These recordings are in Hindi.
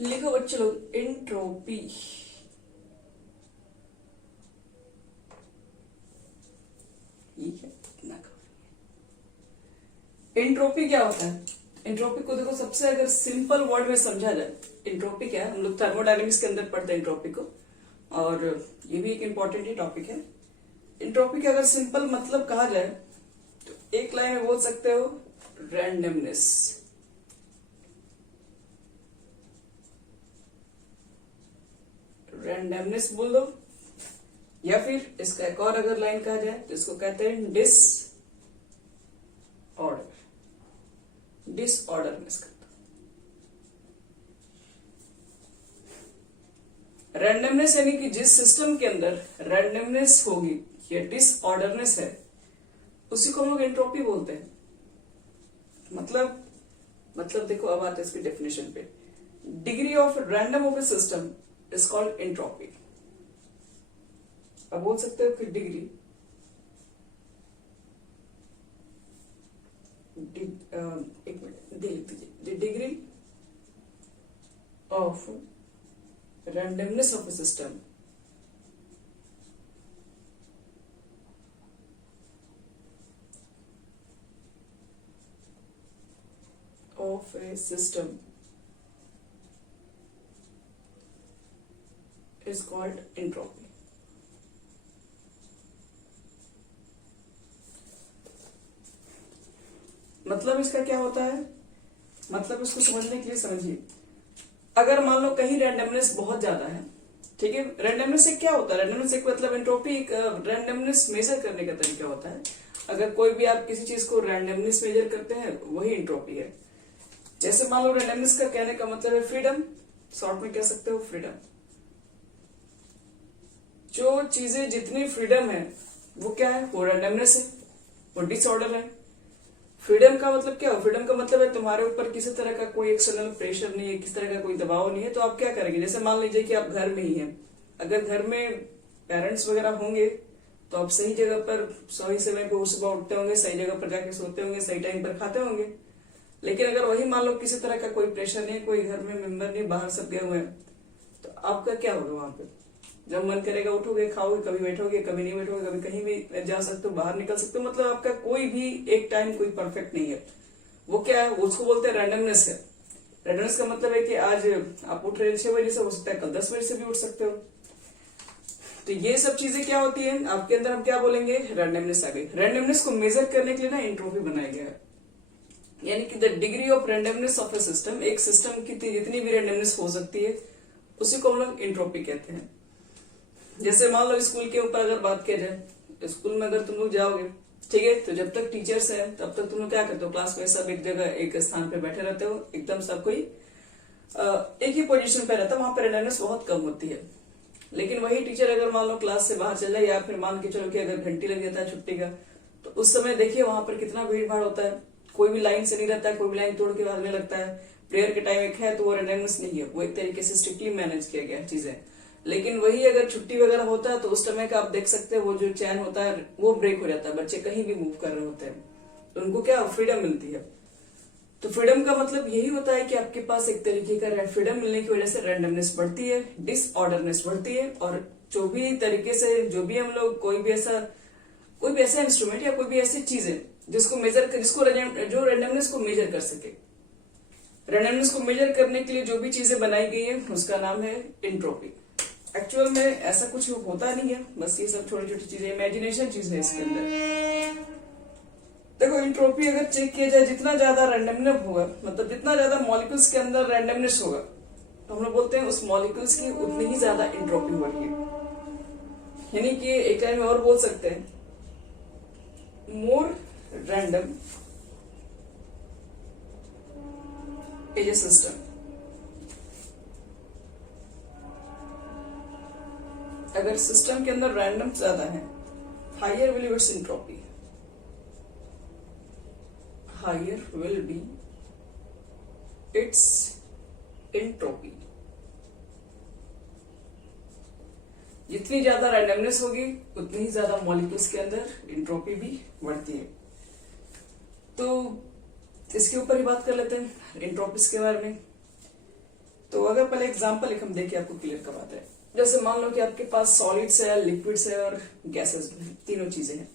लिखो बच्चे लोग एंट्रोपी। ठीक है, एंट्रोपी क्या होता है? एंट्रोपी को देखो, सबसे अगर सिंपल वर्ड में समझा जाए, एंट्रोपी क्या है, हम लोग थर्मोडायनेमिक्स के अंदर पढ़ते हैं एंट्रोपी को, और ये भी एक इंपॉर्टेंट ही टॉपिक है। एंट्रोपी का अगर सिंपल मतलब कहा जाए तो एक लाइन में बोल सकते हो, रैंडमनेस। रैंडमनेस बोल दो, या फिर इसका एक और अगर लाइन कहा जाए तो इसको कहते हैं डिसऑर्डरनेस का। रैंडमनेस यानी कि जिस सिस्टम के अंदर रैंडमनेस होगी या डिसऑर्डरनेस है, उसी को हम लोग एंट्रोपी बोलते हैं। मतलब देखो, अब आते हैं इसकी डेफिनेशन पे। Degree of random of A system is called entropy. अब बोल सकते हो कि डिग्री एक मिनट लिख दीजिए, degree of randomness of a system is called entropy. मतलब इसका क्या होता है? मतलब इसको समझने के लिए समझिए, अगर मान लो कहीं रैंडमनेस बहुत ज्यादा है, ठीक है, रैंडमनेस से क्या होता है? रैंडमनेस एक मतलब एंट्रोपी एक रैंडमनेस मेजर करने का तरीका होता है। अगर कोई भी आप किसी चीज को रैंडमनेस मेजर करते हैं, वही एंट्रोपी है। जैसे मान लो रैंडमनेस का कहने का मतलब है फ्रीडम, शॉर्ट में कह सकते हो फ्रीडम। जो चीजें जितनी फ्रीडम है वो क्या है? वो रैंडमनेस है, वो डिसऑर्डर है। फ्रीडम का मतलब क्या हो? फ्रीडम का मतलब है तुम्हारे ऊपर किसी तरह का कोई एक्सटर्नल प्रेशर नहीं है, किसी तरह का कोई दबाव नहीं है, तो आप क्या करेंगे? जैसे मान लीजिए कि आप घर में ही हैं, अगर घर में पेरेंट्स वगैरह होंगे तो आप सही जगह पर सही समय पे सुबह उठते होंगे, सही जगह पर जाके सोते होंगे, सही टाइम पर खाते होंगे। लेकिन अगर वही मान लो किसी तरह का कोई प्रेशर नहीं है, कोई घर में मेंबर नहीं, बाहर सब गए हुए हैं, तो आपका क्या होगा? वहां पे जब मन करेगा उठोगे, खाओगे, कभी बैठोगे, कभी नहीं बैठोगे, कभी कहीं भी जा सकते हो, बाहर निकल सकते हो। मतलब आपका कोई भी एक टाइम कोई परफेक्ट नहीं है। वो क्या है? उसको बोलते हैं रैंडमनेस है। रैंडमनेस का मतलब है कि आज आप उठ रहे 6 बजे से, हो सकता है कल 10 बजे से भी उठ सकते हो। तो ये सब चीजें क्या होती है आपके अंदर? हम क्या बोलेंगे? रैंडमनेस आ गई। रैंडमनेस को मेजर करने के लिए ना एंट्रोपी बनाया गया है, यानी कि the degree of randomness of A system. एक सिस्टम की जितनी भी रैंडमनेस हो सकती है, उसी को हम लोग एंट्रोपी कहते हैं। जैसे मान लो स्कूल के ऊपर अगर बात किया जाए, स्कूल में अगर तुम लोग जाओगे, ठीक है, तो जब तक टीचर्स हैं तब तक तुम लोग क्या करते हो? क्लास में सब एक जगह एक स्थान पे बैठे रहते हो, एकदम सब कोई एक ही पोजीशन पे रहता है, वहां पर रैंडमनेस बहुत कम होती है। लेकिन वही टीचर अगर मान लो क्लास से बाहर चल जाए, या फिर मान के चलो कि अगर घंटी लग जाता है छुट्टी का, तो उस समय देखिए वहां पर कितना भीड़ भाड़ होता है। कोई भी लाइन से नहीं रहता है, कोई भी लाइन तोड़ के भागने लगता है। प्रेयर के टाइम एक है तो वो रैंडमनेस नहीं है, वो एक तरीके से स्ट्रिक्टली मैनेज किया गया चीजें। लेकिन वही अगर छुट्टी वगैरह होता है तो उस समय का आप देख सकते हैं, वो जो चैन होता है वो ब्रेक हो जाता है, बच्चे कहीं भी मूव कर रहे होते हैं, तो उनको क्या फ्रीडम मिलती है। तो फ्रीडम का मतलब यही होता है कि आपके पास एक तरीके का फ्रीडम मिलने की वजह से रैंडमनेस बढ़ती है, डिसऑर्डरनेस बढ़ती है। और जो भी तरीके से जो भी हम लोग कोई भी ऐसा इंस्ट्रूमेंट या कोई भी ऐसी चीज है जिसको जो रैंडमनेस को मेजर कर सके, रैंडमनेस को मेजर करने के लिए जो भी चीजें बनाई गई है उसका नाम है एंट्रोपी। एक्चुअल में ऐसा कुछ होता नहीं है, बस ये सब छोटी छोटी चीजें, इमेजिनेशन चीज है इसके अंदर। देखो एंट्रोपी अगर चेक किया जाए, जितना ज्यादा रैंडमनेस होगा, मतलब जितना ज्यादा मॉलिक्यूल्स के अंदर रैंडमनेस होगा, तो हम लोग बोलते हैं उस मॉलिक्यूल्स की उतनी ही ज्यादा एंट्रोपी हो रही है। यानी कि एक लाइन में और बोल सकते हैं, more random is a system, अगर सिस्टम के अंदर रैंडम ज्यादा है, higher will be its entropy, higher will be its entropy. जितनी ज्यादा रैंडमनेस होगी उतनी ही ज्यादा मॉलिक्यूल्स के अंदर एंट्रोपी भी बढ़ती है। तो इसके ऊपर ही बात कर लेते हैं, एंट्रोपीज के बारे में। तो अगर पहले एग्जांपल एक हम देख के आपको क्लियर करवाते हैं। जैसे मान लो कि आपके पास सॉलिड्स है, लिक्विड्स है और गैसेस भी, तीनों चीजें हैं।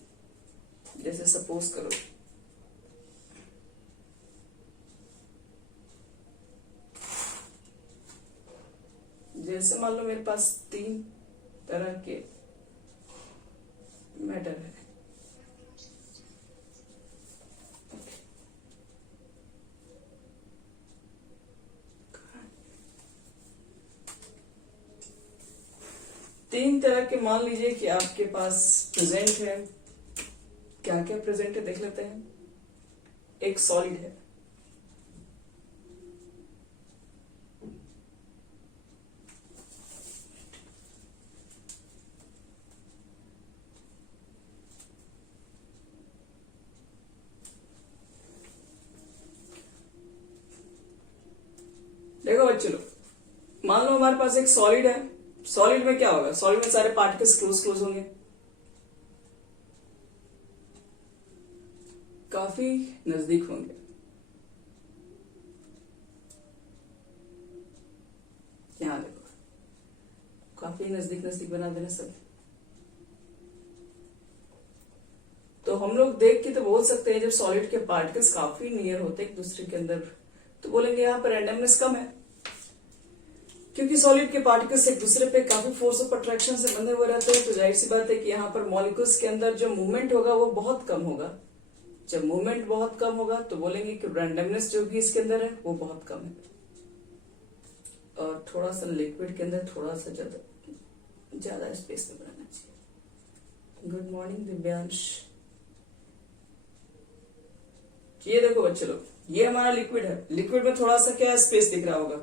जैसे सपोज करो जैसे मान लो मेरे पास 3 तरह के मैटर है। तीन तरह के मान लीजिए कि आपके पास प्रेजेंट है। क्या क्या प्रेजेंट है देख लेते हैं। एक सॉलिड है, देखो बच्चों लोग, मान लो हमारे पास एक सॉलिड है। सॉलिड में क्या होगा, सॉलिड में सारे पार्टिकल्स क्लोज क्लोज होंगे, काफी नजदीक होंगे। यहां देखो, काफी नजदीक नजदीक बना देना सब। तो हम लोग देख के तो बोल सकते हैं जब सॉलिड के पार्टिकल्स काफी नियर होते हैं एक दूसरे के अंदर, तो बोलेंगे यहाँ पर रैंडमनेस कम है, क्योंकि सॉलिड के पार्टिकल्स एक दूसरे पे काफी फोर्स ऑफ अट्रैक्शन से बंधे हुए रहते हैं। तो जाहिर सी बात है कि यहाँ पर मॉलिक्यूल्स के अंदर जो मूवमेंट होगा वो बहुत कम होगा। जब मूवमेंट बहुत कम होगा तो बोलेंगे कि रैंडमनेस जो भी इसके अंदर है वो बहुत कम है। और थोड़ा सा लिक्विड के अंदर थोड़ा सा ज्यादा स्पेस में बनाना चाहिए। Good morning Divyansh. ये देखो बच्चे लोग, ये हमारा लिक्विड है। लिक्विड में थोड़ा सा क्या स्पेस दिख रहा होगा।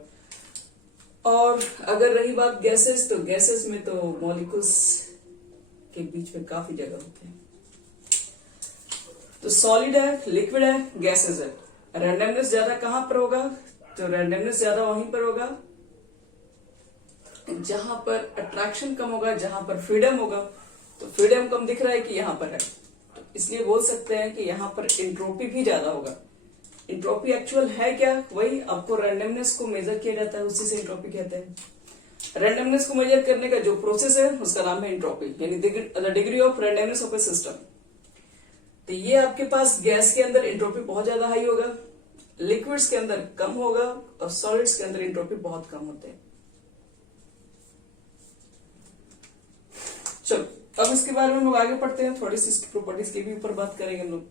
और अगर रही बात गैसेस, तो गैसेस में तो मॉलिक्यूल्स के बीच में काफी जगह होते हैं। तो सॉलिड है, लिक्विड है, गैसेस है। रैंडमनेस ज्यादा कहां पर होगा, तो रैंडमनेस ज्यादा वहीं पर होगा जहां पर अट्रैक्शन कम होगा, जहां पर फ्रीडम होगा। तो फ्रीडम कम दिख रहा है कि यहां पर है, तो इसलिए बोल सकते हैं कि यहां पर एंट्रोपी भी ज्यादा होगा। एंट्रोपी एक्चुअल है क्या, वही आपको रैंडमनेस को मेजर किया जाता है, उसी से एंट्रोपी कहते हैं। रैंडमनेस को मेजर करने का जो प्रोसेस है उसका नाम है एंट्रोपी, यानी the degree of randomness of A system. तो ये आपके पास गैस के अंदर एंट्रोपी बहुत ज्यादा हाई होगा, लिक्विड्स के अंदर कम होगा, और सॉलिड्स के अंदर एंट्रोपी बहुत कम होते हैं। चलो अब इसके बारे में हम लोग आगे पढ़ते हैं, थोड़ी सी इसकी प्रॉपर्टीज की भी ऊपर बात करेंगे हम लोग।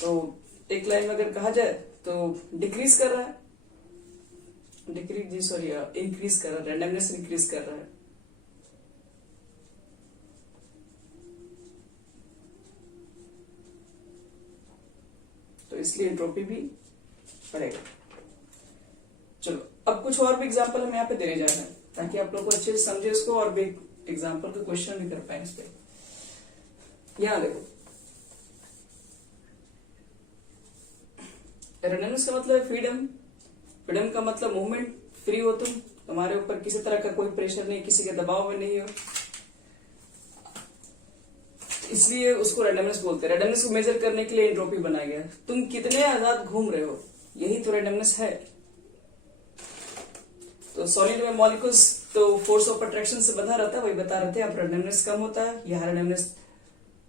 तो एक लाइन में अगर कहा जाए तो डिक्रीज कर रहा है, इंक्रीज कर रहा है, रैंडमनेस इंक्रीज कर रहा है। तो इसलिए एंट्रोपी भी बढ़ेगा। चलो अब कुछ और भी एग्जांपल हम यहाँ पे देने जा रहे हैं ताकि आप लोग को अच्छे से समझे इसको, और भी एग्जांपल का क्वेश्चन भी कर पाए इस पे। यहां देखो, रैंडमनेस का मतलब है फ्रीडम। फ्रीडम का मतलब मूवमेंट, फ्री हो तुम, तुम्हारे ऊपर किसी तरह का कोई प्रेशर नहीं, किसी के दबाव में नहीं हो, इसलिए उसको रैंडमनेस बोलते हैं। रैंडमनेस को मेजर करने के लिए एंट्रोपी बनाया गया। तुम कितने आजाद घूम रहे हो, यही तो रैंडमनेस है। तो सॉलिड में मॉलिक्यूल्स तो फोर्स ऑफ अट्रैक्शन से बंधा रहता है, वही बता रहे थे। अब रैंडमनेस कम होता है, यहाँ रैंडमनेस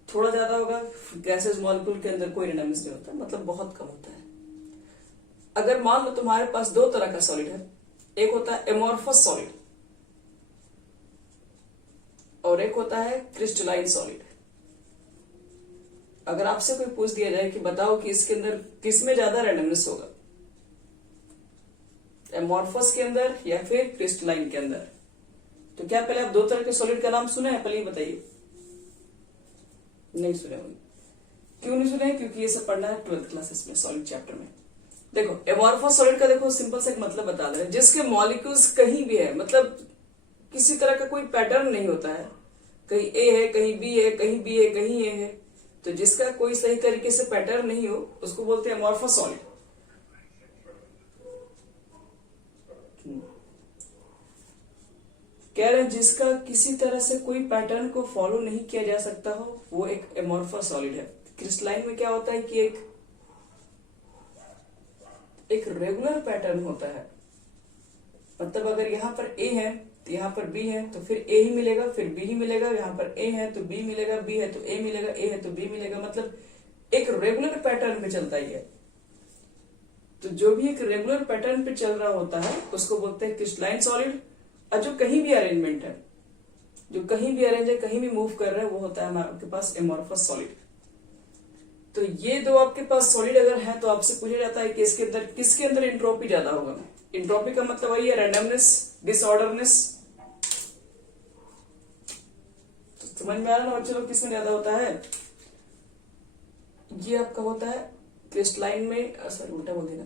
थोड़ा ज्यादा होगा। गैसेस मॉलिक्यूल के अंदर कोई रैंडमनेस नहीं होता, मतलब बहुत कम होता है। अगर मान लो तुम्हारे पास 2 तरह का सॉलिड है, एक होता है एमोर्फस सॉलिड और एक होता है क्रिस्टलाइन सॉलिड। अगर आपसे कोई पूछ दिया जाए कि बताओ कि इसके अंदर किसमें ज्यादा रैंडमनेस होगा, एमोर्फस के अंदर या फिर क्रिस्टलाइन के अंदर, तो क्या पहले आप 2 तरह के सॉलिड का नाम सुने हैं? पहले ही बताइए। नहीं सुने होंगे। क्यों नहीं सुने? क्योंकि ये सब पढ़ना है 12th क्लासेस में, सॉलिड चैप्टर में। देखो एमोर्फस सॉलिड का देखो सिंपल सा एक मतलब बता दे, जिसके मॉलिक्यूल्स कहीं भी है, मतलब किसी तरह का कोई पैटर्न नहीं होता है, कहीं ए है, कहीं बी है, कहीं बी है, कहीं ए है, तो जिसका कोई सही तरीके से पैटर्न नहीं हो उसको बोलते हैं एमोर्फस सॉलिड। कह रहे हैं जिसका किसी तरह से कोई पैटर्न को फॉलो नहीं किया जा सकता हो वो एक एमोर्फस सॉलिड है। क्रिस्टलाइन में क्या होता है कि एक रेगुलर पैटर्न होता है, मतलब अगर यहाँ पर ए है तो यहाँ पर बी है, तो फिर ए ही मिलेगा, फिर बी ही मिलेगा, यहाँ पर ए है तो बी मिलेगा, बी है तो ए मिलेगा, ए है तो बी मिलेगा, मतलब एक रेगुलर पैटर्न पे चलता ही है। तो जो भी एक रेगुलर पैटर्न पे चल रहा होता है उसको बोलते हैं क्रिस्टलाइन सॉलिड। और जो कहीं भी अरेंजमेंट है, जो कहीं भी अरेंज है, कहीं भी मूव कर रहा है, वो होता है आपके पास एमोर्फस सॉलिड। तो ये दो आपके पास सॉलिड अगर है तो आपसे पूछा जाता है कि इसके अंदर किसके अंदर एंट्रोपी ज्यादा होगा। एंट्रोपी का मतलब वही है रैंडमनेस, डिसऑर्डरनेस। तो समझ में आ रहा ना बच्चों लोग किसमें ज्यादा होता है? ये आपका होता है क्रिस्टलाइन में, सॉरी उल्टा बोल देना,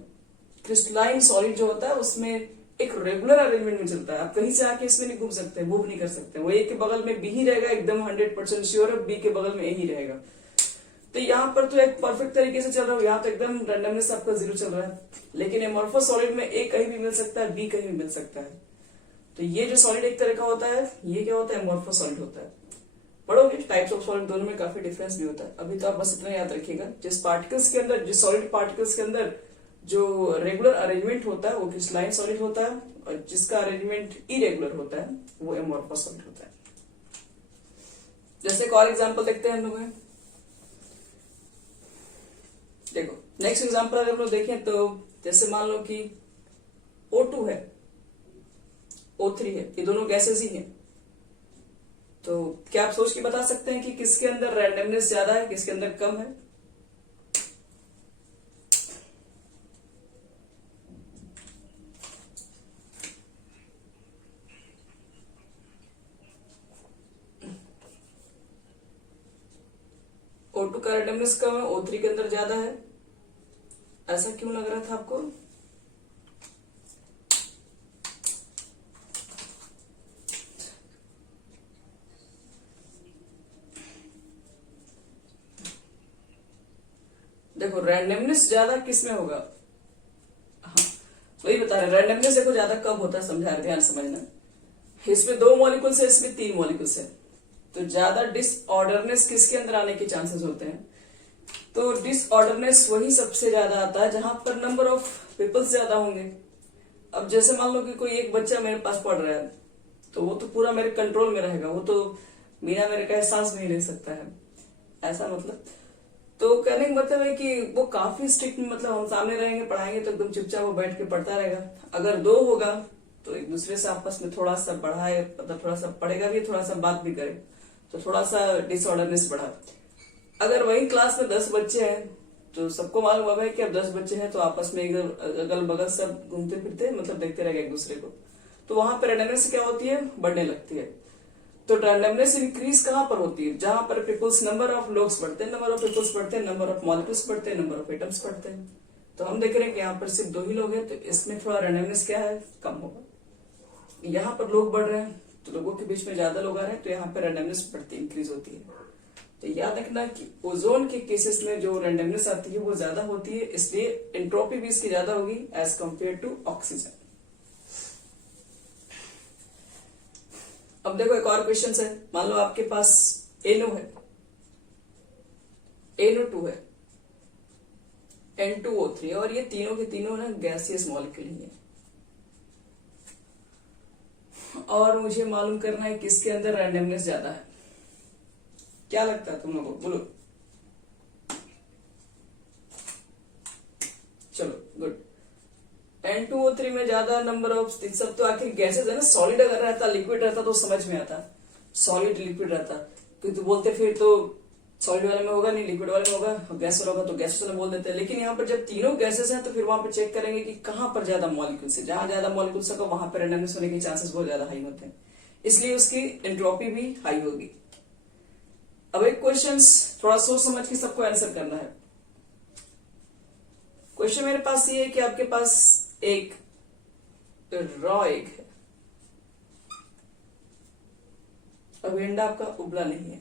क्रिस्टलाइन सॉलिड जो होता है उसमें एक रेगुलर अरेंजमेंट में चलता है। आप कहीं से आके इसमें नहीं घूम सकते, मूव नहीं कर सकते। वो ए के बगल में बी ही रहेगा, एकदम 100% श्योर है, बी के बगल में ए ही रहेगा। तो यहाँ पर तो एक परफेक्ट तरीके से चल रहा है, यहाँ तो एकदम रैंडमनेस आपका जीरो चल रहा है। लेकिन एमोर्फस सॉलिड में ए कहीं भी मिल सकता है, बी कहीं भी मिल सकता है। तो ये जो सॉलिड एक तरह का होता है, ये क्या होता है? एमोर्फस सॉलिड होता है। पढ़ोगे टाइप्स ऑफ सॉलिड, दोनों में काफी डिफरेंस भी होता है। अभी तो आप बस इतना याद रखिएगा, जिस पार्टिकल्स के अंदर, जिस सॉलिड पार्टिकल्स के अंदर जो रेगुलर अरेंजमेंट होता है वो क्रिस्टलाइन सॉलिड होता है, और जिसका अरेंजमेंट इरेगुलर होता है वो एमोर्फस सॉलिड होता है। जैसे एक और एग्जांपल देखते हैं हम लोग। देखो नेक्स्ट एग्जांपल अगर हम लोग देखें तो जैसे मान लो कि O2 है, O3 है, ये दोनों गैसेस ही हैं। तो क्या आप सोच के बता सकते हैं कि किसके अंदर रैंडमनेस ज्यादा है, किसके अंदर कम है? O2 का रैंडमनेस कम है, O3 के अंदर ज्यादा है। ऐसा क्यों लग रहा था आपको? देखो रैंडमनेस ज्यादा किसमें होगा? हाँ वही बता रहे, रैंडमनेस देखो ज्यादा कब होता है, समझा रहे, ध्यान समझना। इसमें 2 मॉलिक्यूल्स है, इसमें 3 मॉलिक्यूल्स है। तो ज्यादा डिसऑर्डरनेस किसके अंदर आने के चांसेस होते हैं? तो डिसऑर्डरनेस वही सबसे ज्यादा आता है जहां पर नंबर ऑफ पीपल्स ज्यादा होंगे। अब जैसे मान लो कि कोई एक बच्चा मेरे पास पढ़ रहा है, तो वो तो पूरा मेरे कंट्रोल में रहेगा, वो तो बिना मेरे कहे सांस नहीं ले सकता है, ऐसा मतलब। तो कहने का मतलब है कि वो काफी स्ट्रिक्ट, मतलब हम सामने रहेंगे पढ़ाएंगे तो एकदम चुपचाप वो बैठ के पढ़ता रहेगा। अगर 2 होगा तो एक दूसरे से आपस में थोड़ा सा बढ़ाए, मतलब थोड़ा सा पढ़ेगा भी, थोड़ा सा बात भी करे, तो थोड़ा सा डिसऑर्डरनेस बढ़ा। अगर वही क्लास में 10 बच्चे हैं तो सबको मालूम होगा कि अब 10 बच्चे हैं तो आपस में एकदम अगल बगल सब घूमते फिरते, मतलब देखते रहेगा एक दूसरे को। तो वहां पर रैंडमनेस क्या होती है? बढ़ने लगती है। तो रैंडमनेस इंक्रीज कहां पर होती है? जहां पर पीपल्स, नंबर ऑफ लोग्स बढ़ते हैं, नंबर ऑफ पीपल्स बढ़ते हैं, नंबर ऑफ मॉलिक्यूल्स बढ़ते हैं, नंबर ऑफ एटम्स बढ़ते हैं। तो हम देख रहे हैं कि यहाँ पर सिर्फ 2 ही लोग हैं, तो इसमें थोड़ा रैंडमनेस क्या है? कम होगा। यहाँ पर लोग बढ़ रहे हैं तो लोगों के बीच में ज्यादा लोग आ रहे हैं, तो यहाँ पर रैंडमनेस बढ़ती, इंक्रीज होती है। तो याद रखना कि ओजोन के केसेस में जो रैंडमनेस आती है वो ज्यादा होती है, इसलिए एंट्रोपी भी इसकी ज्यादा होगी एज कंपेयर टू ऑक्सीजन। अब देखो एक और क्वेश्चन है। मान लो आपके पास NO है, NO2 है, N2O3, और ये तीनों के तीनों ना गैसियस मॉलिक्यूल ही है। और मुझे मालूम करना है किसके अंदर रैंडमनेस ज्यादा है। क्या लगता है तुम लोगों को? बोलो। चलो गुड। N2O3 में ज्यादा नंबर ऑफ, सब तो आखिर गैसेस है ना। सॉलिड अगर रहता, लिक्विड रहता तो समझ में आता, सॉलिड लिक्विड रहता, क्योंकि बोलते फिर तो सॉलिड वाले में होगा नहीं, लिक्विड वाले में होगा, गैस वाला होगा तो गैस वाला बोल देते हैं। लेकिन यहाँ पर जब तीनों गैसेस हैं तो फिर वहां पर चेक करेंगे कि कहां पर ज्यादा मॉलिक्यूल्स है। जहां ज्यादा मॉलिक्यूल्स होगा वहां पर रैंडमनेस होने के चांसेस बहुत ज्यादा हाई होते हैं, इसलिए उसकी एंट्रोपी भी हाई होगी। अब एक क्वेश्चन थोड़ा सोच समझ के सबको आंसर करना है। क्वेश्चन मेरे पास ये है कि आपके पास एक रॉ एग है, अब अंडा आपका उबला नहीं है,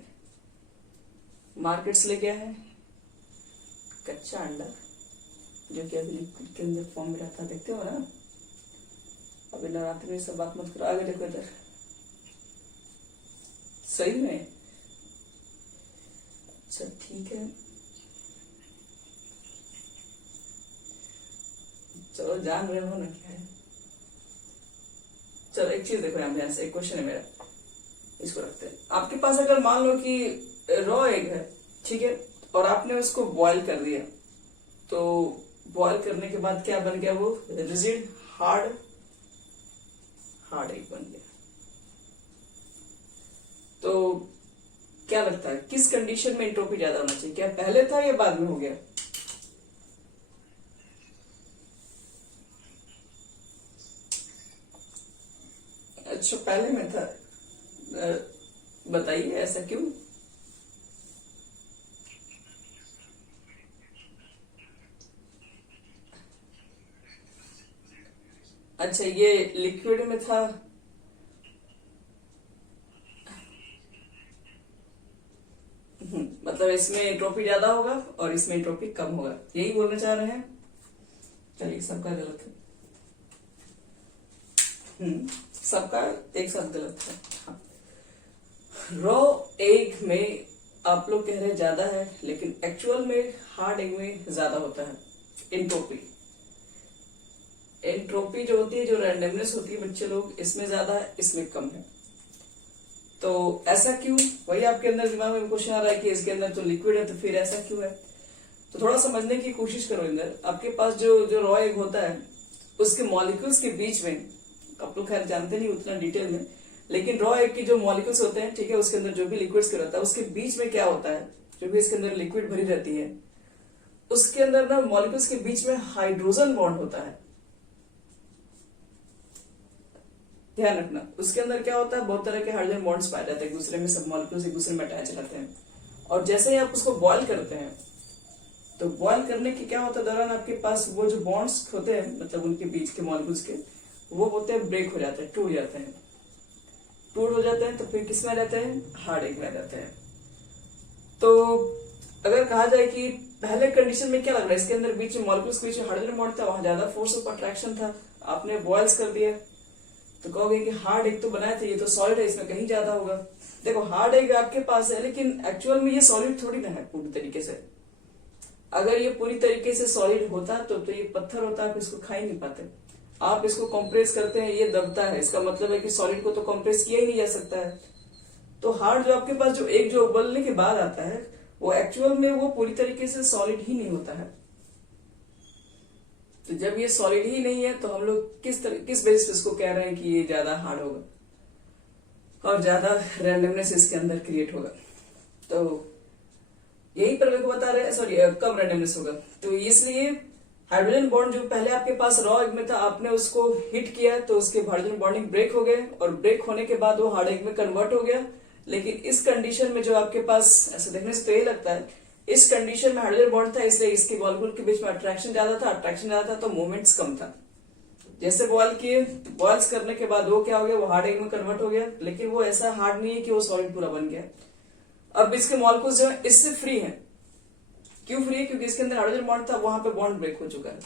मार्केट से ले गया है कच्चा अंडा, जो कि अभी लिक्विड के अंदर फॉर्म में रहता है, देखते हो ना। अभी नवरात्रि में सब बात मत करो, आगे देखो इधर, सही में। अच्छा ठीक है, चलो जान रहे हो ना क्या है। चलो एक चीज देखो, यहाँ पे ऐसा एक क्वेश्चन है मेरा, इसको रखते हैं। आपके पास अगर मान लो कि रॉ एग है, ठीक है, और आपने उसको बॉईल कर दिया, तो बॉईल करने के बाद क्या बन गया, वो रिजिड हार्ड एग बन गया। तो क्या लगता है किस कंडीशन में एंट्रोपी ज्यादा होना चाहिए, क्या पहले था या बाद में हो गया? अच्छा पहले में था, बताइए ऐसा क्यों? अच्छा ये लिक्विड में था, मतलब इसमें एंट्रोपी ज्यादा होगा और इसमें एंट्रोपी कम होगा, यही बोलना चाह रहे हैं? चलिए सबका गलत है। सबका एक साथ गलत है। हाँ। रॉ एग में आप लोग कह रहे हैं ज्यादा है, लेकिन एक्चुअल में हार्ड एग में ज्यादा होता है एंट्रोपी। एंट्रोपी जो होती है, जो रैंडमनेस होती है बच्चे लोग, इसमें ज्यादा है, इसमें कम है। तो ऐसा क्यों? वही आपके अंदर दिमाग में क्वेश्चन आ रहा है कि इसके अंदर तो लिक्विड है, तो फिर ऐसा क्यों है? तो थोड़ा समझने की कोशिश करो। अंदर आपके पास जो रॉ एग होता है, उसके मॉलिक्यूल्स के बीच में, आप लोग खैर जानते नहीं उतना डिटेल में, लेकिन रॉ एग की जो मॉलिक्यूल्स होते हैं, ठीक है, उसके अंदर जो भी लिक्विड्स रहता है, उसके बीच में क्या होता है, जो भी इसके अंदर लिक्विड भरी रहती है, उसके अंदर ना मॉलिक्यूल्स के बीच में हाइड्रोजन बॉन्ड होता है। ध्यान रखना, उसके अंदर क्या होता है, बहुत तरह के हाइड्रोजन बॉन्ड्स पाए जाते हैं, दूसरे में सब मॉलिक्यूल्स एक दूसरे में अटैच रहते हैं। और जैसे ही आप उसको बॉईल करते हैं, तो बॉईल करने के क्या होता है दौरान, आपके पास वो जो बॉन्ड्स होते हैं, मतलब उनके बीच के मॉलिक्यूल्स के, वो होते हैं ब्रेक हो जाते हैं, टूट जाते हैं। टूट हो जाते हैं तो फिर किस में रहते हैं, हार्ड एग में रहते हैं। तो अगर कहा जाए कि पहले कंडीशन में क्या लग रहा है, इसके अंदर बीच में मॉलिक्यूल्स के बीच में हाइड्रोजन बॉन्ड था, वहां ज्यादा फोर्स ऑफ अट्रैक्शन था, आपने बॉयल्स कर दिया, तो कहोगे कि हार्ड एग तो बनाए थे, ये तो सॉलिड है, इसमें कहीं ज्यादा होगा। देखो हार्ड एग आपके पास है, लेकिन एक्चुअल में ये सॉलिड थोड़ी ना है पूरी तरीके से। अगर ये पूरी तरीके से सॉलिड होता तो ये पत्थर होता, आप इसको खा ही नहीं पाते। आप इसको कंप्रेस करते हैं, ये दबता है, इसका मतलब है कि सॉलिड को तो कंप्रेस किया ही नहीं जा सकता है। तो हार्ड जो आपके पास जो एग जो उबलने के बाद आता है, वो एक्चुअल में वो पूरी तरीके से सॉलिड ही नहीं होता है। तो जब ये सॉलिड ही नहीं है, तो हम लोग किस बेसिस पे इसको कह रहे हैं कि ये ज्यादा हार्ड होगा और ज्यादा रैंडमनेस इसके अंदर क्रिएट होगा। तो यही पर मेरे को बता रहे हैं, सॉरी कम रैंडमनेस होगा। तो इसलिए हाइड्रोजन बॉन्ड जो पहले आपके पास रॉ एग में था, आपने उसको हिट किया तो उसके हाइड्रोजन बॉन्डिंग ब्रेक हो गए, और ब्रेक होने के बाद वो हार्ड एग में कन्वर्ट हो गया। लेकिन इस कंडीशन में जो आपके पास, ऐसे देखने से तो यही लगता है, इस कंडीशन में हाइड्रोजन बॉन्ड था, इसलिए इसके मॉलिक्यूल के बीच में अट्रैक्शन ज्यादा था, तो मूवमेंट्स कम था। जैसे बॉयल किए, बॉयल्स करने के बाद वो क्या हो गया, वो हार्ड एग में कन्वर्ट हो गया, लेकिन वो ऐसा हार्ड नहीं है कि वो सॉलिड पूरा बन गया। अब इसके मॉलिक्यूल्स जो है इससे फ्री है। क्यों फ्री है? क्योंकि इसके अंदर हाइड्रोजन बॉन्ड था, वहां पे बॉन्ड ब्रेक हो चुका है।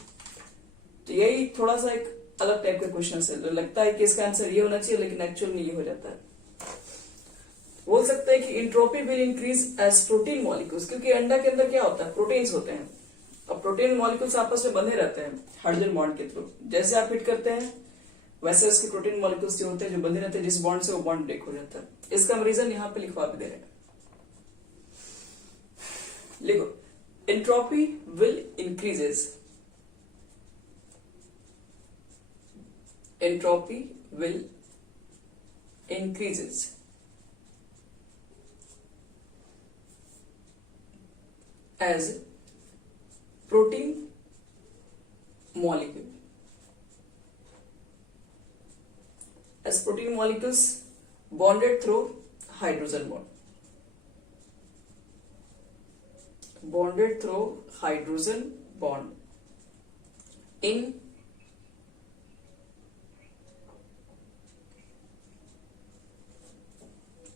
तो यही थोड़ा सा एक अलग टाइप का क्वेश्चन है, तो लगता है कि इसका आंसर ये होना चाहिए, लेकिन एक्चुअल में ये हो जाता है। बोल सकते हैं कि entropy will increase as protein molecules, क्योंकि अंडा के अंदर क्या होता है, प्रोटीन्स होते हैं, और प्रोटीन मॉलिक्यूल्स आपस में बंधे रहते हैं हाइड्रोजन बॉन्ड के थ्रू। जैसे आप हिट करते हैं, वैसे उसके प्रोटीन मॉलिक्यूल्स जो होते हैं, जो बंधे रहते हैं जिस बॉन्ड से, वो बॉन्ड ब्रेक हो जाता है। इसका हम रीजन यहाँ पे लिखवा भी दे रहे हैं। लिखो, entropy will increases, entropy will increases as protein molecule, as protein molecules bonded through hydrogen bond, bonded through hydrogen bond in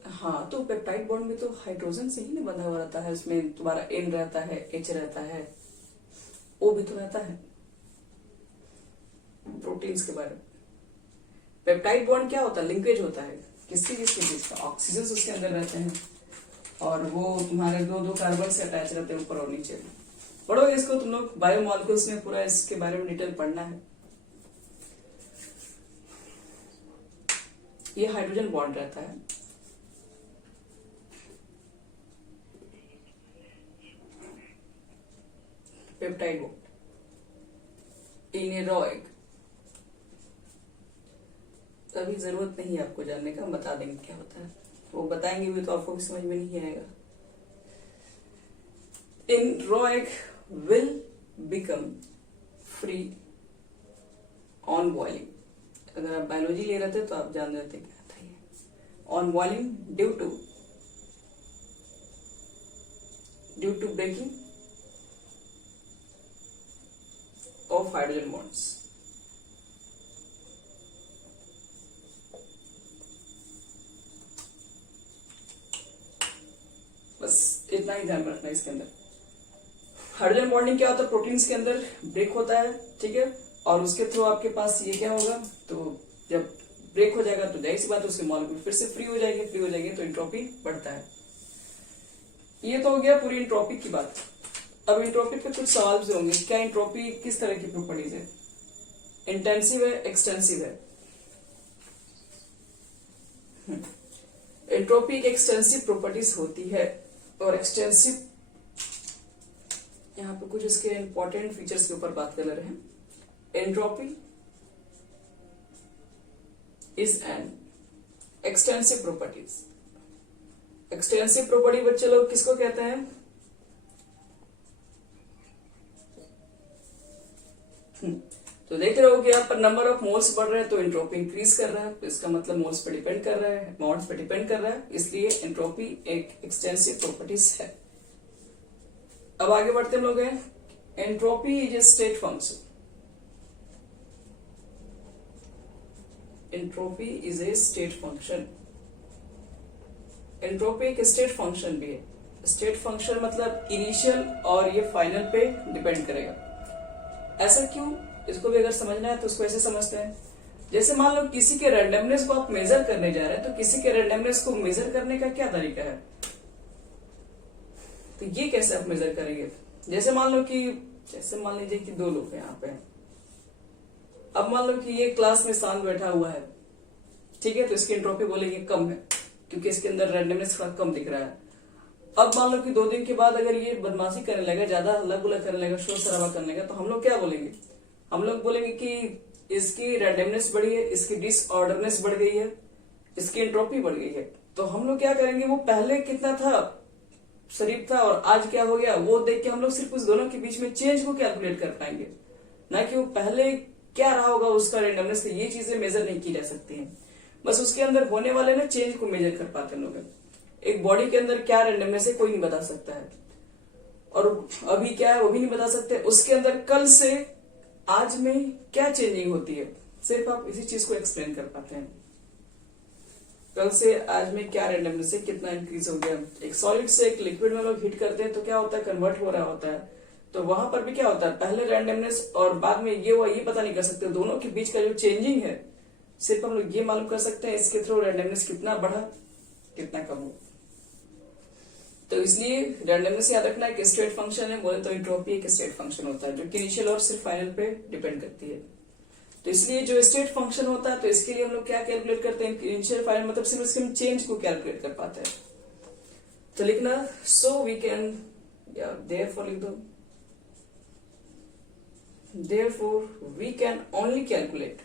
हाँ, तो पेप्टाइड बॉन्ड में तो हाइड्रोजन से ही ना बंधा हुआ रहता है, उसमें तुम्हारा N रहता है, H रहता है, O भी तो रहता है। प्रोटीन्स के बारे में, पेप्टाइड बॉन्ड क्या होता है, लिंकेज होता है किसके बीच में, ऑक्सीजन उसके अंदर रहते हैं, और वो तुम्हारे दो कार्बन से अटैच रहते हैं ऊपर और नीचे। पढ़ोगे इसको तुम लोग, बायोमॉलिक्यूल्स में पूरा इसके बारे में डिटेल पढ़ना है। ये हाइड्रोजन बॉन्ड रहता है, peptide bond in A raw egg. अभी जरूरत नहीं है आपको जानने का, हम बता देंगे क्या होता है, वो बताएंगे भी तो आपको भी समझ में नहीं आएगा। In raw egg will become free on boiling. अगर आप बायोलॉजी ले रहे थे तो आप जान रहे थे क्या था ये। On boiling due to breaking of hydrogen bonds. बस इतना ही ध्यान रखना इसके अंदर। हाइड्रोजन बॉन्डिंग क्या होता है, प्रोटीन्स के अंदर ब्रेक होता है, ठीक है, और उसके थ्रू आपके पास ये क्या होगा, तो जब ब्रेक हो जाएगा तो जाहिर सी बात है उसके मॉलिक्यूल फिर से फ्री हो जाएगी तो एंट्रोपी बढ़ता है। ये तो हो गया पूरी एंट्रोपी की बात। अब एंट्रोपी पे कुछ सवाल भी होंगे, क्या एंट्रोपी किस तरह की प्रॉपर्टीज है, इंटेंसिव है, एक्सटेंसिव है। एंट्रोपी एक एक्सटेंसिव प्रॉपर्टीज होती है और एक्सटेंसिव, यहाँ पे कुछ इसके इंपॉर्टेंट फीचर्स के ऊपर बात कर रहे हैं। Entropy is an extensive properties. Extensive property बच्चे लोग किसको कहते हैं, तो देख रहे हो कि यहाँ पर नंबर ऑफ मोल्स बढ़ रहे हैं तो एंट्रोपी इंक्रीज कर रहा है, तो इसका मतलब मोल्स पे डिपेंड कर रहा है, मोल्स पे डिपेंड कर रहा है, इसलिए एंट्रोपी एक एक्सटेंसिव प्रॉपर्टीज है। अब आगे बढ़ते हम लोग हैं, entropy is a state function. Entropy is a state function. Entropy एक स्टेट फंक्शन भी है। स्टेट फंक्शन मतलब इनिशियल और ये फाइनल पे डिपेंड करेगा। ऐसा क्यों, इसको भी अगर समझना है तो उसको ऐसे समझते हैं, जैसे मान लो किसी के रैंडमनेस को आप मेजर करने जा रहे हैं, तो किसी के रैंडमनेस को मेजर करने का क्या तरीका है, तो ये कैसे आप मेजर करेंगे। जैसे मान लीजिए कि दो लोग हैं यहाँ पे, अब मान लो कि ये क्लास में शांत बैठा हुआ है, ठीक है, तो इसकी एंट्रोपी बोलेंगे कम है क्योंकि इसके अंदर रैंडमनेस थोड़ा कम दिख रहा है। अब मान लो कि 2 दिन के बाद अगर ये बदमाशी करने लगा, ज्यादा हल्ला गुल्ला करने लगा, शोर शराबा करने लगा, तो हम लोग क्या बोलेंगे, हम लोग बोलेंगे कि इसकी रैंडमनेस बढ़ी है, इसकी डिसऑर्डरनेस बढ़ गई है, इसकी एंट्रोपी बढ़ गई है। तो हम लोग क्या करेंगे, वो पहले कितना था, शरीफ था, और आज क्या हो गया, वो देख के हम लोग सिर्फ उस दोनों के बीच में चेंज को कैलकुलेट कर पाएंगे, ना कि वो पहले क्या रहा होगा उसका रैंडमनेस। तो ये चीजें मेजर नहीं की जा सकती हैं, बस उसके अंदर होने वाले ना चेंज को मेजर कर पाते हैं लोग। एक बॉडी के अंदर क्या रैंडमनेस है कोई नहीं बता सकता है, और अभी क्या है वो भी नहीं बता सकते। उसके अंदर कल से आज में क्या चेंजिंग होती है, सिर्फ आप इसी चीज को एक्सप्लेन कर पाते हैं। कल से आज में क्या रैंडमनेस है, कितना इंक्रीज हो गया। एक सॉलिड से एक लिक्विड में लोग हीट करते हैं तो क्या होता है, कन्वर्ट हो रहा होता है, तो वहां पर भी क्या होता है, पहले रैंडमनेस और बाद में ये हुआ, ये पता नहीं कर सकते। दोनों के बीच का जो चेंजिंग है सिर्फ हम लोग ये मालूम कर सकते हैं इसके थ्रू रैंडमनेस कितना बढ़ा कितना कम हो। तो इसलिए रैंडमनेस याद रखना एक स्टेट फंक्शन है, बोले तो एंट्रोपी एक स्टेट फंक्शन होता है जो कि इनिशियल और सिर्फ फाइनल पे डिपेंड करती है। तो इसलिए जो स्टेट फंक्शन होता है तो इसके लिए हम लोग क्या कैलकुलेट करते हैं, इनिशियल फाइनल मतलब सिर्फ उसके चेंज को कैलकुलेट कर पाते हैं। तो लिखना, सो वी कैन, देयरफॉर लिख दो, therefore we can only calculate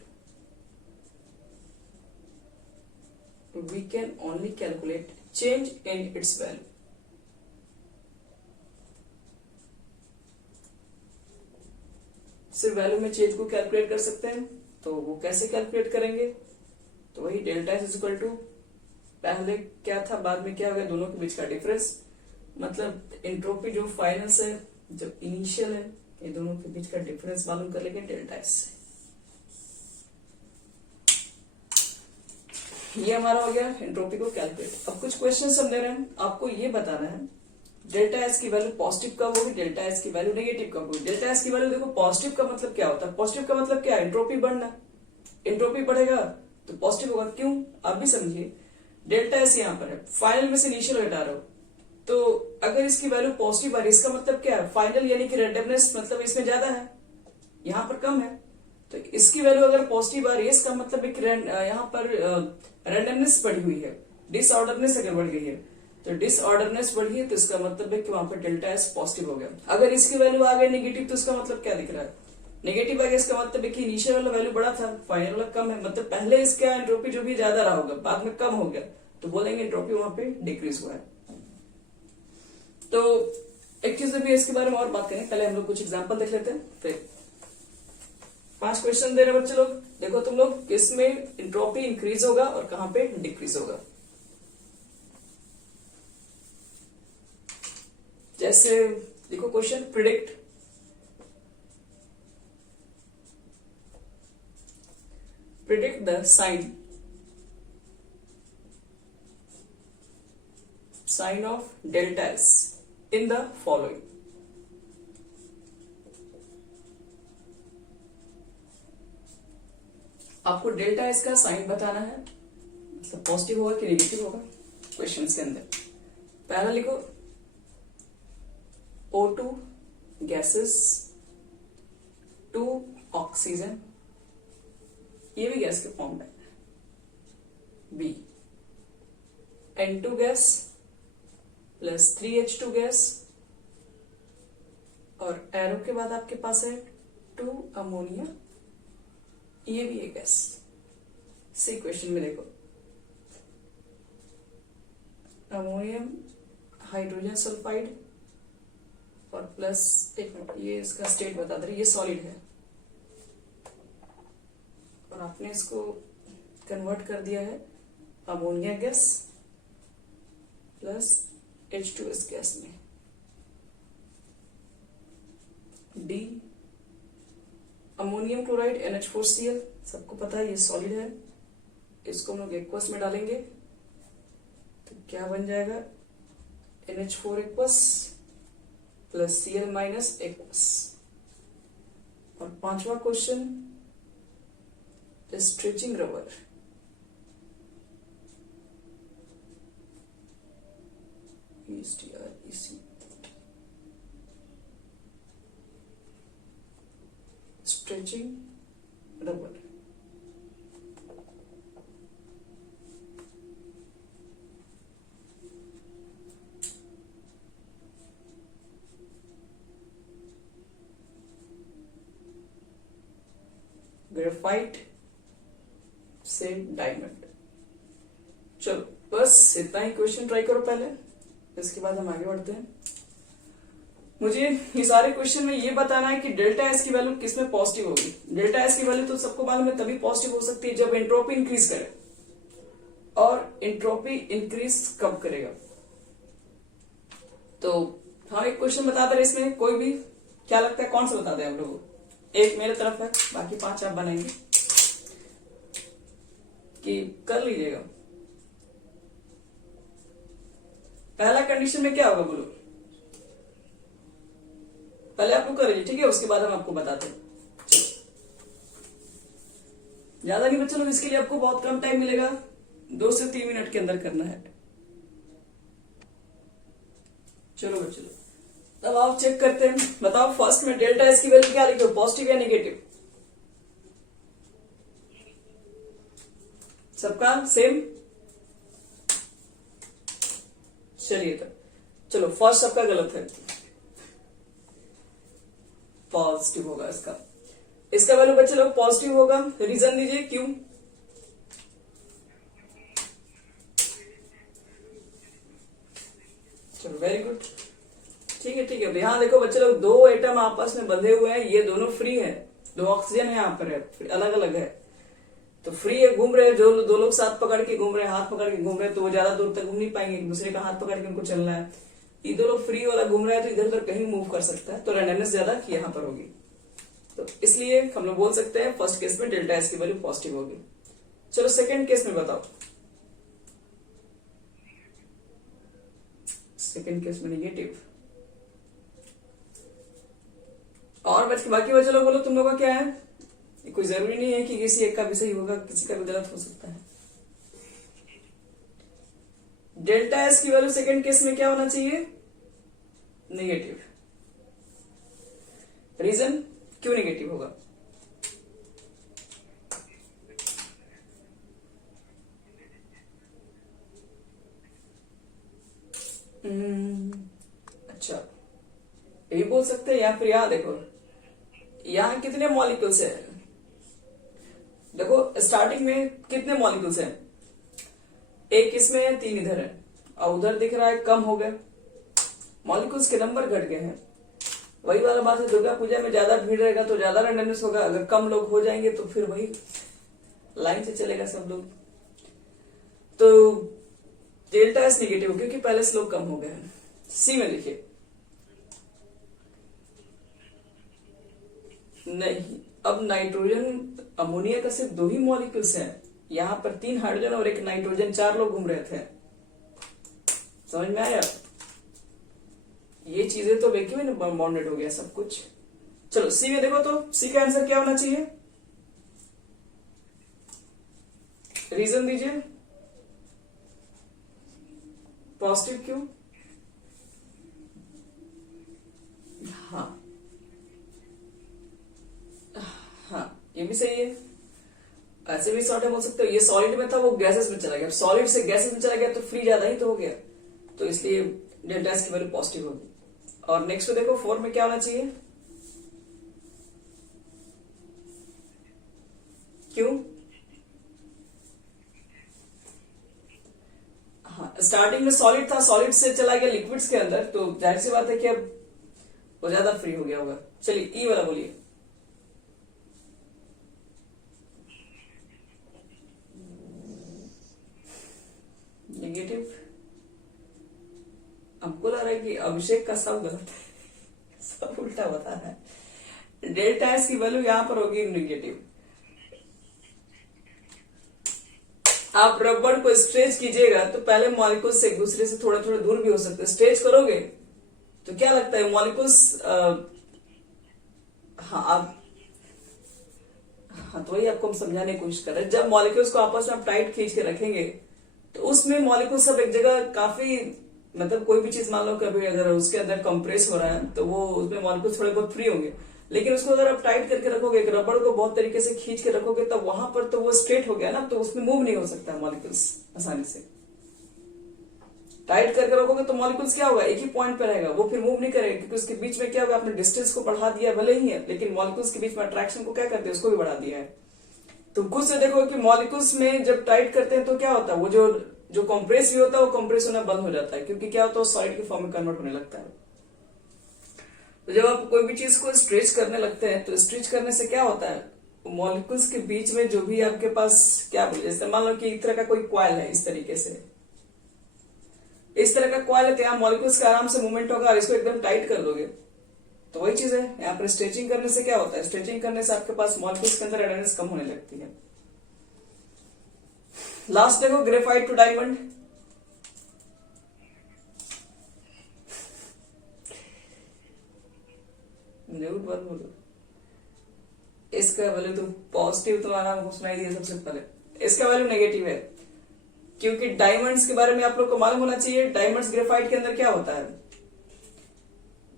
change in its value। सिर्फ वैल्यू में चेंज को कैलकुलेट कर सकते हैं, तो वो कैसे कैलकुलेट करेंगे, तो वही डेल्टा एस इक्वल टू पहले क्या था बाद में क्या हो गया, दोनों के बीच का डिफरेंस, मतलब एंट्रोपी जो फाइनल है जो इनिशियल है, ये दोनों के बीच का डिफरेंस मालूम कर लेंगे डेल्टा एस से। ये हमारा हो गया एंट्रोपी को कैलकुलेट। अब कुछ क्वेश्चन हम ले रहे हैं, आपको ये बताना है डेल्टा एस की वैल्यू पॉजिटिव कब होगी, डेल्टा एस की वैल्यू नेगेटिव कब होगी। डेल्टा एस की वैल्यू देखो, पॉजिटिव का मतलब क्या होता है, पॉजिटिव का मतलब क्या है, एंट्रोपी बढ़ना। एंट्रोपी बढ़ेगा तो पॉजिटिव होगा, क्यों आप भी समझिए। डेल्टा एस यहाँ पर है, फाइनल में से इनिशियल हटा रहा हो, तो अगर इसकी वैल्यू पॉजिटिव आ रही है इसका मतलब क्या है, फाइनल यानी कि रैंडमनेस मतलब इसमें ज्यादा है, यहाँ पर कम है, तो इसकी वैल्यू अगर पॉजिटिव आ रही है इसका मतलब है कि यहाँ पर रैंडमनेस बढ़ी हुई है, डिसऑर्डरनेस अगर बढ़ गई है, तो डिसऑर्डरनेस बढ़ी है तो इसका मतलब है कि वहां पर डेल्टा एस पॉजिटिव हो गया। अगर इसकी वैल्यू आ गई नेगेटिव तो इसका मतलब क्या दिख रहा है, नेगेटिव आ गया, इसका मतलब है कि इनिशियल वाला वैल्यू बड़ा था, फाइनल वाला कम है, मतलब पहले इसका एंट्रोपी जो भी ज्यादा रहा होगा बाद में कम हो गया, तो बोलेंगे एंट्रोपी वहां पे डिक्रीज हुआ है। तो एक चीज भी इसके बारे में और बात करें, पहले हम लोग कुछ एग्जांपल देख लेते हैं, फिर 5 क्वेश्चन दे रहे बच्चे लोग, देखो तुम लोग किस में एंट्रोपी इंक्रीज होगा और कहां पे डिक्रीज होगा। जैसे देखो question, predict the sign of delta S in the following. आपको डेल्टा एस का साइन बताना है, मतलब पॉजिटिव होगा कि नेगेटिव होगा क्वेश्चन के अंदर। पहला लिखो O2 गैसेस 2 ऑक्सीजन, ये भी गैस के फॉर्म में, b N2 gas plus 3H2 gas, और एरो के बाद आपके पास है 2 अमोनिया, ये भी एक गैस। सी क्वेश्चन में देखो अमोनियम हाइड्रोजन सल्फाइड और प्लस, एक मिनट ये इसका स्टेट बता दे रही, ये सॉलिड है और आपने इसको कन्वर्ट कर दिया है ammonia gas plus H2S gas में। डी अमोनियम क्लोराइड NH4Cl, सबको पता है ये सॉलिड है, इसको हम लोग एक्वस में डालेंगे तो क्या बन जाएगा NH4 aqueous plus Cl minus aqueous. और 5वां question, stretching rubber, STREC, stretching rubber. Graphite से डायमंड। चलो बस इतना ही क्वेश्चन ट्राई करो पहले, इसके बाद हम आगे बढ़ते हैं। मुझे ये सारे क्वेश्चन में ये बताना है कि डेल्टा एस की वैल्यू किसमें पॉजिटिव होगी। डेल्टा एस की वैल्यू तो सबको मालूम है तभी पॉजिटिव हो सकती है जब एंट्रोपी इंक्रीज करे, और एंट्रोपी इंक्रीज कब करेगा। तो हाँ एक क्वेश्चन बता दे, इसमें कोई भी क्या लगता है कौन सा बता दे आप लोगों को। एक मेरे तरफ है, बाकी 5 आप बनाएंगे कि कर लीजिएगा। पहला कंडीशन में क्या होगा बोलो, पहले आप लोग कर लीजिए ठीक है, उसके बाद हम आपको बताते हैं। ज्यादा नहीं बच्चों लोग, इसके लिए आपको बहुत कम टाइम मिलेगा, 2 से 3 मिनट के अंदर करना है। चलो बच्चों तब आप चेक करते हैं, बताओ फर्स्ट में डेल्टा एस की वैल्यू क्या लिखो, पॉजिटिव या नेगेटिव? सबका सेम। चलिए तब चलो फर्स्ट सबका गलत है, पॉजिटिव होगा इसका। इसका वैल्यू बच्चे लोग पॉजिटिव होगा, रीजन दीजिए क्यों। चलो वेरी गुड, ठीक है ठीक है। यहाँ देखो बच्चे लोग 2 एटम आपस में बंधे हुए हैं, ये दोनों फ्री है, 2 ऑक्सीजन है यहाँ पर है, अलग अलग है तो फ्री है, घूम रहे हैं। जो 2 लोग साथ पकड़ के घूम रहे हैं, हाथ पकड़ के घूम रहे हैं, तो वो ज्यादा दूर तक घूम नहीं पाएंगे, एक दूसरे का हाथ पकड़ के उनको चलना है। ये 2 लोग फ्री वाला घूम रहा है तो इधर उधर कहीं मूव कर सकता है, तो रैंडमनेस ज्यादा यहाँ पर होगी, तो इसलिए हम लोग बोल सकते हैं फर्स्ट केस में डेल्टा एस की वैल्यू पॉजिटिव होगी। चलो सेकेंड केस में बताओ, सेकेंड केस में नेगेटिव। और बाकी बच्चे लोग बोलो तुम लोग का क्या है। कोई जरूरी नहीं है कि किसी एक का भी सही होगा, किसी का भी गलत हो सकता है। डेल्टा एस की वैल्यू सेकेंड केस में क्या होना चाहिए, नेगेटिव। रीजन क्यों नेगेटिव होगा, अच्छा, ये भी बोल सकते हैं। या फिर यहाँ देखो, यहाँ कितने मॉलिक्यूल्स है? देखो स्टार्टिंग में कितने मॉलिक्यूल्स हैं? एक इसमें है, 3 इधर है, और उधर दिख रहा है कम हो गया, मॉलिक्यूल्स के नंबर घट गए हैं। वही वाला बात है, दुर्गा पूजा में ज्यादा भीड़ रहेगा तो ज्यादा रैंडमनेस होगा, अगर कम लोग हो जाएंगे तो फिर वही लाइन से चलेगा सब लोग। तो डेल्टा एस निगेटिव क्योंकि पहले से लोग कम हो गए हैं। सी में लिखिए। नहीं, अब नाइट्रोजन अमोनिया का सिर्फ 2 ही मॉलिक्यूल्स हैं, यहाँ पर 3 हाइड्रोजन और 1 नाइट्रोजन, 4 लोग घूम रहे थे। समझ में आया? ये चीजें तो वैक्यूम में बाउंडेड हो गया सब कुछ। चलो सी में देखो, तो सी का आंसर क्या होना चाहिए? रीजन दीजिए। पॉजिटिव क्यों? हाँ हाँ, ये भी सही है। ऐसे भी शॉर्ट है बोल सकते हो, ये सॉलिड में था वो गैसेस में चला गया, सॉलिड से गैसेस में चला गया तो फ्री ज्यादा ही तो हो गया, तो इसलिए डेल्टा एस की वैल्यू पॉजिटिव होगी। और नेक्स्ट पे देखो 4 में क्या होना चाहिए? क्यों? हाँ, स्टार्टिंग में सॉलिड था, सॉलिड से चला गया लिक्विड्स के अंदर, तो जाहिर सी बात है कि अब वो ज्यादा फ्री हो गया होगा। चलिए ई वाला बोलिए। नेगेटिव। हमको लग रहा है कि अभिषेक का सब गलत है, सब उल्टा बता रहा है। डेल्टा एस की वैल्यू यहां पर होगी नेगेटिव। आप रबड़ को स्ट्रेच कीजिएगा तो पहले मॉलिक्यूल्स से एक दूसरे से थोड़ा थोड़ा दूर भी हो सकते हैं। स्ट्रेच करोगे तो क्या लगता है मॉलिक्यूल्स, हाँ आप, हाँ तो वही आपको हम समझाने की कोशिश कर रहे हैं। जब मॉलिक्यूल्स को आपस में आप टाइट खींच के रखेंगे तो उसमें मॉलिक्यूल सब एक जगह काफी, मतलब कोई भी चीज मान लो कभी अगर उसके अंदर कंप्रेस हो रहा है तो वो उसमें मॉलिक्यूल थोड़े बहुत फ्री होंगे, लेकिन उसको अगर आप टाइट करके रखोगे, एक रबड़ को बहुत तरीके से खींच के रखोगे, तब वहां पर तो वो स्ट्रेट हो गया ना, तो उसमें मूव नहीं हो सकता मॉलिक्यूल्स आसानी से। टाइट करके रखोगे तो मॉलिक्यूल्स क्या होगा, एक ही पॉइंट पे रहेगा, वो फिर मूव नहीं करेगा, क्योंकि उसके बीच में क्या होगा, आपने डिस्टेंस को बढ़ा दिया भले ही है, लेकिन मॉलिक्यूल्स के बीच में अट्रैक्शन को क्या करते हैं, उसको भी बढ़ा दिया है। तो खुद से देखो कि मॉलिक्यूल्स में जब टाइट करते हैं तो क्या होता है, वो जो कंप्रेस भी होता है वो कंप्रेस होना बंद हो जाता है, क्योंकि क्या होता है सॉलिड के फॉर्म में कन्वर्ट होने लगता है। तो जब आप कोई भी चीज को स्ट्रेच करने लगते हैं तो स्ट्रेच करने से क्या होता है, मॉलिक्यूल्स के बीच में जो भी आपके पास क्या बोले, जैसे मान लो कि एक तरह का कोई क्वाइल है, इस तरीके से इस तरह का क्वाइल है, तो यहाँ मॉलिक्यूल्स का आराम से मूवमेंट होगा, और इसको एकदम टाइट कर दोगे तो वही चीज है। यहाँ पर स्ट्रेचिंग करने से क्या होता है, स्ट्रेचिंग करने से आपके पास मॉलिक्यूल्स के अंदर एडहेरेंस कम होने लगती है। लास्ट देखो, ग्रेफाइट टू डायमंड। जरूर बात बोलो। इसका वैल्यू तो पॉजिटिव, तो आराम को सुनाई दिया सबसे पहले। इसका वैल्यू नेगेटिव है, क्योंकि डायमंड्स के बारे में आप लोग को मालूम होना चाहिए। डायमंड्स ग्रेफाइट के अंदर क्या होता है,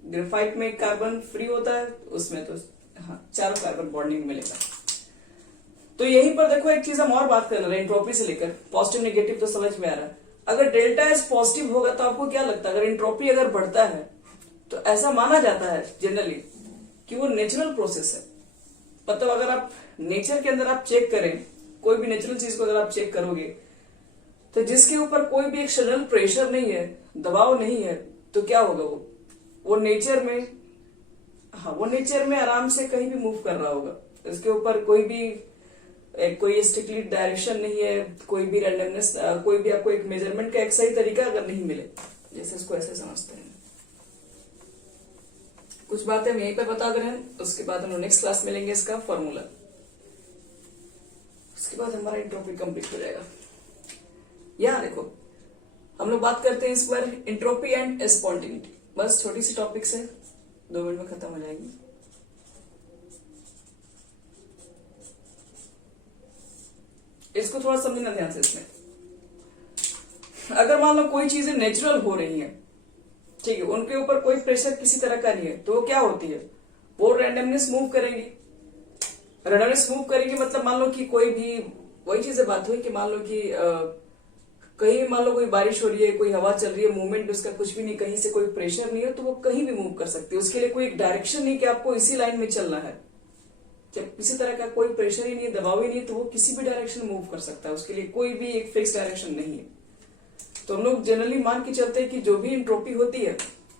ग्रेफाइट में कार्बन फ्री होता है, उसमें तो हाँ 4 कार्बन बॉन्डिंग मिलेगा। तो यहीं पर देखो एक चीज हम और बात कर रहे हैं, एंट्रोपी से लेकर पॉजिटिव नेगेटिव तो समझ में आ रहा है। अगर डेल्टा एस पॉजिटिव होगा तो आपको क्या लगता है, अगर एंट्रोपी अगर बढ़ता है तो ऐसा माना जाता है जनरली कि वो नेचुरल प्रोसेस है। मतलब अगर आप नेचर के अंदर आप चेक करें, कोई भी नेचुरल चीज को अगर आप चेक करोगे तो जिसके ऊपर कोई भी एक्सटर्नल प्रेशर नहीं है, दबाव नहीं है, तो क्या होगा, वो नेचर में, हाँ वो नेचर में आराम से कहीं भी मूव कर रहा होगा। इसके ऊपर कोई स्ट्रिक्टली डायरेक्शन नहीं है, कोई भी रैंडमनेस, कोई भी आपको एक मेजरमेंट का एक सही तरीका अगर नहीं मिले, जैसे इसको ऐसे समझते हैं। कुछ बातें हम यहीं पर बता दे रहे हैं, उसके बाद हम लोग नेक्स्ट क्लास में लेंगे इसका फॉर्मूला, उसके बाद हमारा टॉपिक कंप्लीट हो जाएगा। यहाँ देखो हम लोग बात करते हैं इस बार एंट्रोपी एंड स्पॉन्टेनिटी। बस छोटी सी टॉपिक्स है, 2 मिनट में खत्म हो जाएगी। इसको थोड़ा समझना ध्यान से। इसमें अगर मान लो कोई चीजें नेचुरल हो रही हैं, ठीक है, उनके ऊपर कोई प्रेशर किसी तरह का नहीं है, तो वो क्या होती है, वो रैंडमनेस मूव करेंगी। रैंडमनेस मूव करेंगी मतलब मान लो कि कोई भी, वही चीजें बात हुई कि मान लो कि कहीं भी मान लो कोई बारिश हो रही है, कोई हवा चल रही है, मूवमेंट उसका कुछ भी नहीं, कहीं से कोई प्रेशर नहीं है, तो वो कहीं भी मूव कर सकती है। उसके लिए कोई एक डायरेक्शन नहीं कि आपको इसी लाइन में चलना है। जब किसी तरह का कोई प्रेशर ही नहीं, दबाव ही नहीं, तो वो किसी भी डायरेक्शन मूव कर सकता है। उसके लिए कोई भी एक फिक्स डायरेक्शन नहीं है। तो हम लोग जनरली मान के चलते हैं कि जो भी एंट्रोपी होती है,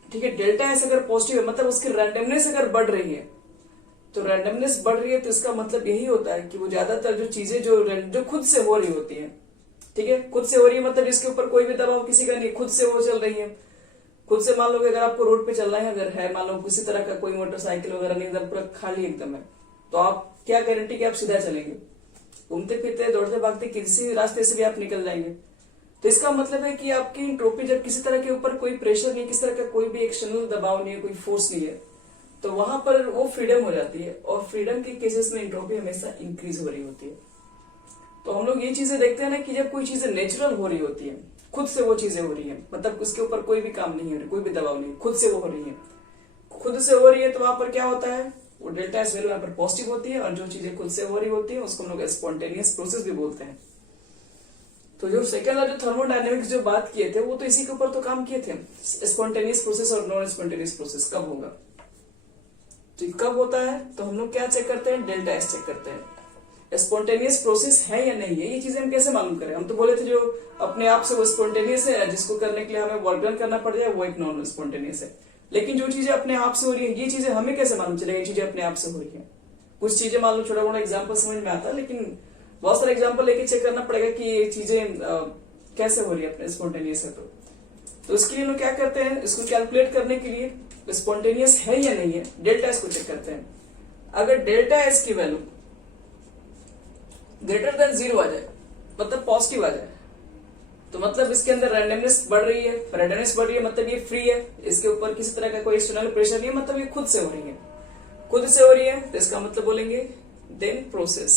ठीक है, डेल्टा एस अगर पॉजिटिव है, मतलब उसकी रैंडमनेस अगर बढ़ रही है, तो रैंडमनेस बढ़ रही है तो इसका मतलब यही होता है कि वो ज्यादातर जो चीजें जो खुद से हो रही होती है, ठीक है, खुद से हो रही है, मतलब इसके ऊपर कोई भी दबाव किसी का नहीं, खुद से वो चल रही है। खुद से मान लो कि अगर आपको रोड पे चलना है, अगर है मान लो किसी तरह का कोई मोटरसाइकिल वगैरह नहीं, एकदम पूरा खाली एकदम है, तो आप क्या गारंटी कि आप सीधा चलेंगे? घूमते फिरते दौड़ते भागते किसी रास्ते से भी आप निकल जाएंगे। तो इसका मतलब है कि आपकी एंट्रोपी जब किसी तरह के ऊपर कोई प्रेशर नहीं, किसी तरह का कोई भी एक्सटर्नल दबाव नहीं है, कोई फोर्स नहीं है, तो वहां पर वो फ्रीडम हो जाती है। और फ्रीडम के केसेस में एंट्रोपी हमेशा इंक्रीज हो रही होती है। तो हम लोग ये चीजें देखते हैं ना कि जब कोई चीजें नेचुरल हो रही होती है, खुद से वो चीजें हो रही है, मतलब उसके ऊपर कोई भी काम नहीं है, कोई भी दबाव नहीं, खुद से वो हो रही है, खुद से हो रही है, तो वहां पर क्या होता है, वो डेल्टा एस वैल्यू यहाँ पर पॉजिटिव होती है। और जो चीजें खुद से हो रही होती है उसको हम लोग स्पॉन्टेनियस प्रोसेस भी बोलते हैं। तो जो सेकंड और जो थर्मोडायनेमिक्स जो बात किए थे, वो तो इसी के ऊपर तो काम किए थे, स्पॉन्टेनियस प्रोसेस और नॉन स्पॉन्टेनियस प्रोसेस कब होगा। तो कब होता है, तो हम लोग क्या चेक करते हैं, डेल्टा एस चेक करते हैं, स्पॉन्टेनियस प्रोसेस है या नहीं है। ये चीजें हम कैसे मालूम करें? हम तो बोले थे जो अपने आप से वो स्पॉन्टेनियस है, जिसको करने के लिए हमें वर्क डन करना पड़ जाए, वो एक नॉन स्पॉन्टेनियस है। लेकिन जो चीजें अपने आप से हो रही है, ये चीजें हमें कैसे मालूम चलेगा ये चीजें अपने आप से हो रही है? कुछ चीजें मान लो छोटा मोटा एग्जाम्पल समझ में आता है, लेकिन बहुत सारे एग्जाम्पल लेके चेक करना पड़ेगा कि ये चीजें कैसे हो रही है अपने स्पॉन्टेनियस है। तो इसके लिए लोग क्या करते हैं, इसको कैलकुलेट करने के लिए स्पॉन्टेनियस है या नहीं है, डेल्टा एस को चेक करते हैं। अगर डेल्टा एस की वैल्यू ग्रेटर देन 0 आ जाए, मतलब पॉजिटिव आ जाए, तो मतलब इसके अंदर रैंडमनेस बढ़ रही है। रैंडमनेस बढ़ रही है मतलब ये फ्री है, इसके ऊपर किसी तरह का कोई एक्सटर्नल प्रेशर नहीं है, मतलब ये खुद से हो रही है। खुद से हो रही है तो इसका मतलब बोलेंगे then process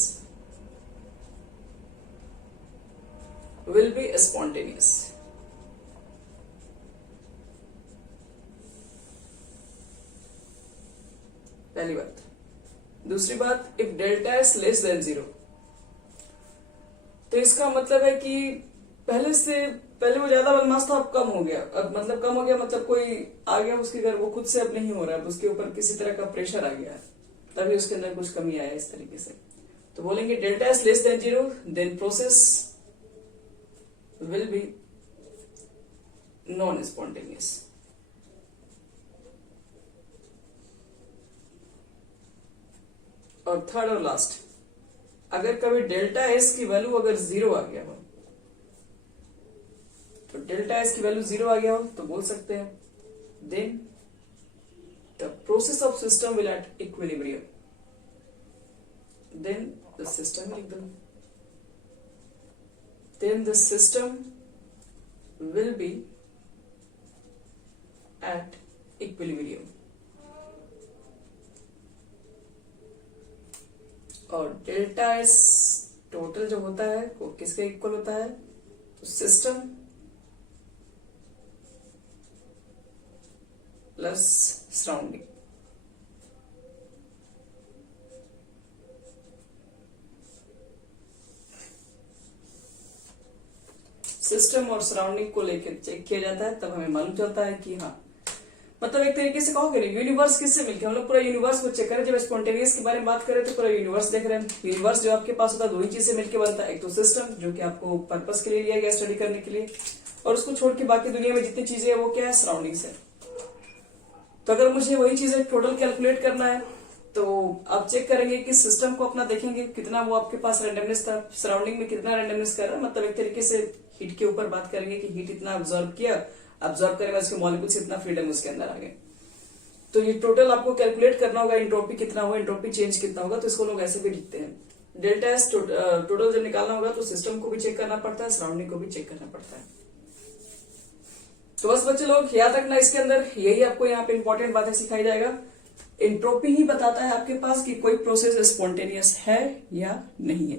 will be spontaneous. पहली बात। दूसरी बात, if delta S less than 0, तो इसका मतलब है कि पहले वो ज्यादा बदमाश था, अब कम हो गया। अब मतलब कम हो गया मतलब कोई आ गया उसके घर, वो खुद से अब नहीं हो रहा है, उसके ऊपर किसी तरह का प्रेशर आ गया है, तभी उसके अंदर कुछ कमी आया इस तरीके से। तो बोलेंगे delta S less than 0, then process will be non spontaneous. और थर्ड और लास्ट, अगर कभी डेल्टा एस की वैल्यू अगर 0 आ गया हो, तो डेल्टा एस की वैल्यू 0 आ गया हो तो बोल सकते हैं then the process of system will at equilibrium, then the system एकदम, then the system will be at equilibrium. और डेल्टा एस टोटल जो होता है वो किसके इक्वल होता है, सिस्टम प्लस सराउंडिंग। सिस्टम और सराउंडिंग को लेकर चेक किया जाता है, तब हमें मालूम चलता है कि हाँ, मतलब एक तरीके से कहोगे नहीं, यूनिवर्स किससे मिलके, हम लोग पूरा यूनिवर्स को चेक करें। जब स्पॉन्टेनियस के बारे में बात करें तो पूरा यूनिवर्स देख रहे हैं। यूनिवर्स जो आपके पास होता है दो ही चीज से मिलकर बनता है, एक तो सिस्टम जो कि आपको पर्पस के लिए लिया गया स्टडी करने के लिए, और उसको छोड़ के बाकी दुनिया में जितनी चीजें है वो क्या है, सराउंडिंग्स है। तो अगर मुझे वही चीजें टोटल कैलकुलेट करना है तो आप चेक करेंगे कि सिस्टम को अपना देखेंगे कितना वो आपके पास रैंडमनेस था, सराउंडिंग में कितना रैंडमनेस कर रहा है, मतलब एक तरीके से हीट के ऊपर बात करेंगे कि हीट इतना ऑब्जॉर्व किया, ऑब्जॉर्व करेगा उसके मॉलिक्यूल से इतना फ्रीडम उसके अंदर आ गए। तो ये टोटल आपको कैलकुलेट करना होगा, एंट्रोपी कितना होगा, एंट्रोपी चेंज कितना होगा, तो इसको लोग ऐसे भी लिखते हैं। डेल्टा एस टोटल जब निकालना होगा तो सिस्टम को भी चेक करना पड़ता है, सराउंडिंग को भी चेक करना पड़ता है। तो बस बच्चे लोग याद रखना, इसके अंदर यही आपको यहाँ पे इंपॉर्टेंट बातें सिखाई जाएगा। एंट्रोपी ही बताता है आपके पास कि कोई प्रोसेस स्पॉन्टेनियस है या नहीं है।